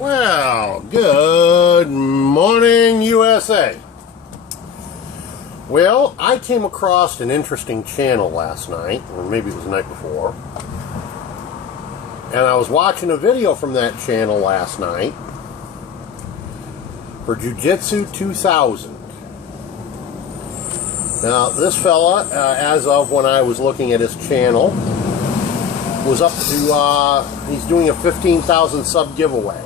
Well, good morning, USA. Well, I came across an interesting channel last night, or maybe it was the night before, and I was watching a video from that channel last night for Jujitsu 2000. Now, this fella, as of when I was looking at his channel, was up to, he's doing a 15,000 sub giveaway.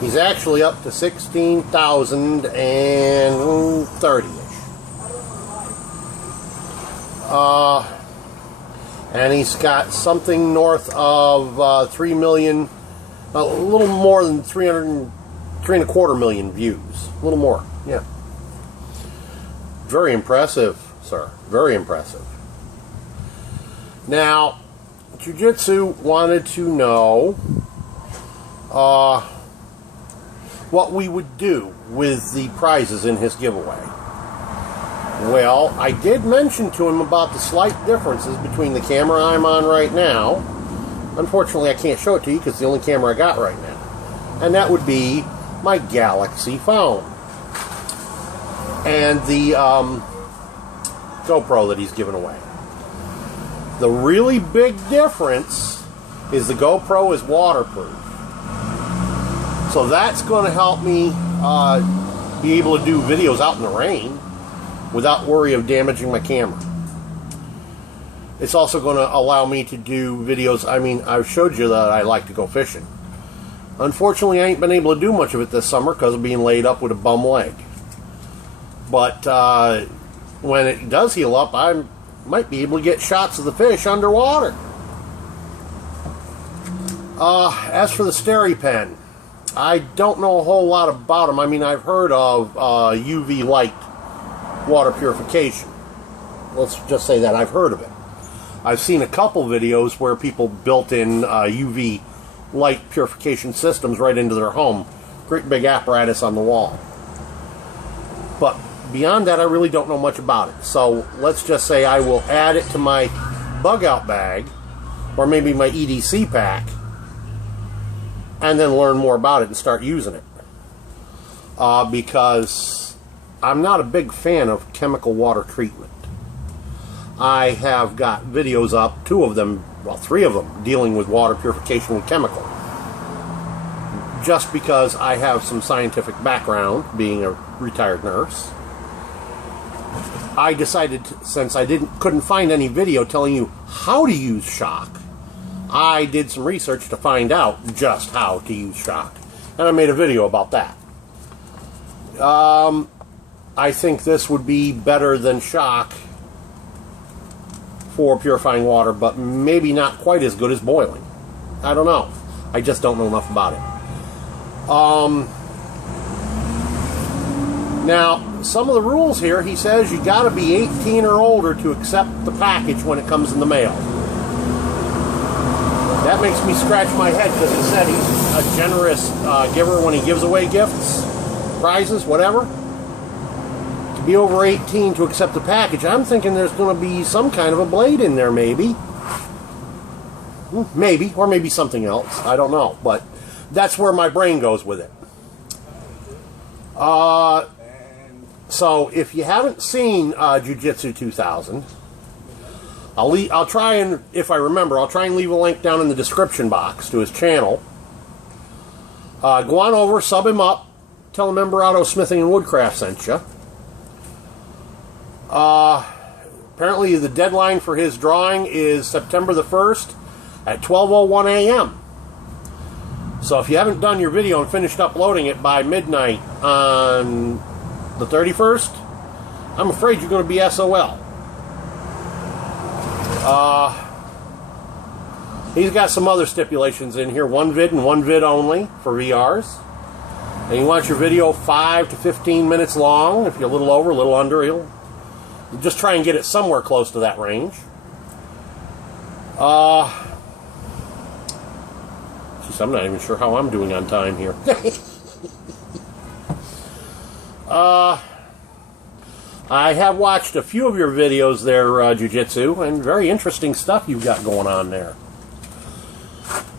He's actually up to 16,030-ish. And he's got something north of 3 million, a little more than 3.25 million views. A little more, yeah. Very impressive, sir. Very impressive. Now, Jiu-Jitsu wanted to know what we would do with the prizes in his giveaway. Well, I did mention to him about the slight differences between the camera I'm on right now. Unfortunately, I can't show it to you because it's the only camera I got right now. And that would be my Galaxy phone. And the GoPro that he's given away. The really big difference is the GoPro is waterproof. So that's going to help me be able to do videos out in the rain without worry of damaging my camera. It's also going to allow me to do videos. I mean, I've showed you that I like to go fishing. Unfortunately, I ain't been able to do much of it this summer because of being laid up with a bum leg. But when it does heal up, I might be able to get shots of the fish underwater. As for the SteriPen, I don't know a whole lot about them. I mean, I've heard of UV light water purification. Let's just say that I've heard of it. I've seen a couple videos where people built in UV light purification systems right into their home. Great big apparatus on the wall. But beyond that, I really don't know much about it. So let's just say I will add it to my bug out bag, or maybe my EDC pack, and then learn more about it and start using it. Because I'm not a big fan of chemical water treatment. I have got videos up, 2 of them, well, 3 of them, dealing with water purification with chemical. Just because I have some scientific background, being a retired nurse, I decided, since I couldn't find any video telling you how to use shock, I did some research to find out just how to use shock. And I made a video about that. I think this would be better than shock for purifying water, but maybe not quite as good as boiling. I don't know. I just don't know enough about it. Now, some of the rules here, he says you got to be 18 or older to accept the package when it comes in the mail. That makes me scratch my head because he said he's a generous giver when he gives away gifts, prizes, whatever. To be over 18 to accept the package, I'm thinking there's going to be some kind of a blade in there, maybe. Maybe, or maybe something else. I don't know, but that's where my brain goes with it. So if you haven't seen Jiu-Jitsu 2000, I'll try and, if I remember, I'll try and leave a link down in the description box to his channel. Go on over, sub him up, tell him Memberado Smithing and Woodcraft sent you. Apparently the deadline for his drawing is September the 1st at 12:01 a.m. So if you haven't done your video and finished uploading it by midnight on the 31st, I'm afraid you're going to be SOL. He's got some other stipulations in here. 1 vid and 1 vid only for VRs. And you want your video 5 to 15 minutes long. If you're a little over, a little under, he'll just try and get it somewhere close to that range. Geez, I'm not even sure how I'm doing on time here. I have watched a few of your videos there, Jiu-Jitsu, and very interesting stuff you've got going on there.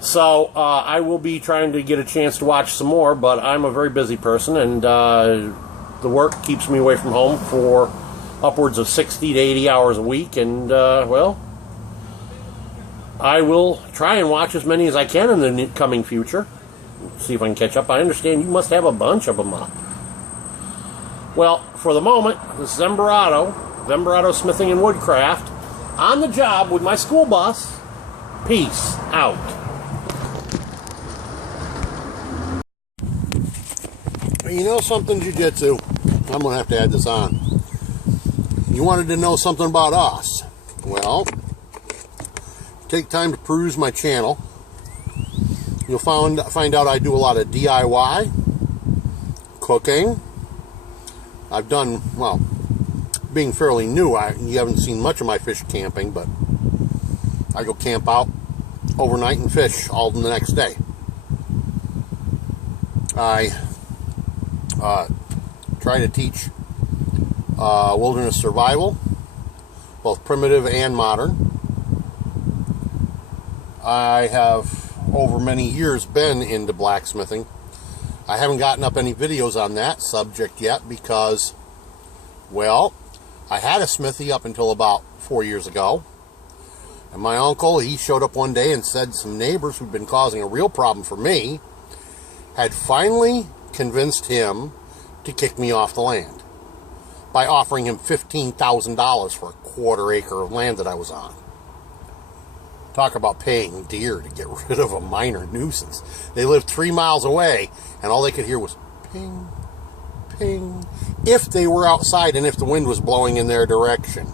So I will be trying to get a chance to watch some more, but I'm a very busy person, and the work keeps me away from home for upwards of 60 to 80 hours a week, and well, I will try and watch as many as I can in the coming future. See if I can catch up. I understand you must have a bunch of them up. Well, for the moment, this is Zembrato Smithing and Woodcraft, on the job with my school bus. Peace out. You know something, Jiu-Jitsu? I'm going to have to add this on. You wanted to know something about us. Well, take time to peruse my channel. You'll find out I do a lot of DIY, cooking. I've done, well, being fairly new, you haven't seen much of my fish camping, but I go camp out overnight and fish all the next day. I try to teach wilderness survival, both primitive and modern. I have, over many years, been into blacksmithing. I haven't gotten up any videos on that subject yet because, well, I had a smithy up until about 4 years ago. And my uncle, he showed up one day and said some neighbors who'd been causing a real problem for me had finally convinced him to kick me off the land by offering him $15,000 for a quarter-acre of land that I was on. Talk about paying dear to get rid of a minor nuisance. They lived 3 miles away, and all they could hear was ping, ping, if they were outside and if the wind was blowing in their direction.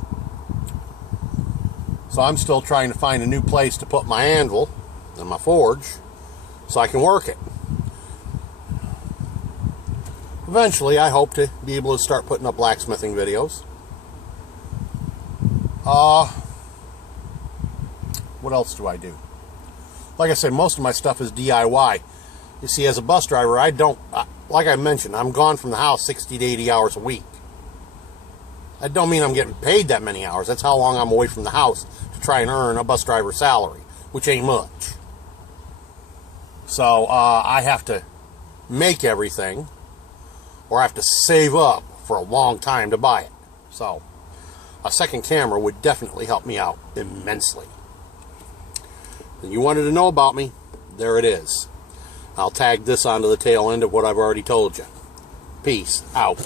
So I'm still trying to find a new place to put my anvil and my forge so I can work it. Eventually, I hope to be able to start putting up blacksmithing videos. What else do I do? Like I said, most of my stuff is DIY. You see, as a bus driver, like I mentioned, I'm gone from the house 60 to 80 hours a week. That don't mean I'm getting paid that many hours. That's how long I'm away from the house to try and earn a bus driver salary, which ain't much. So I have to make everything, or I have to save up for a long time to buy it. So a second camera would definitely help me out immensely. And you wanted to know about me, there it is. I'll tag this onto the tail end of what I've already told you. Peace out.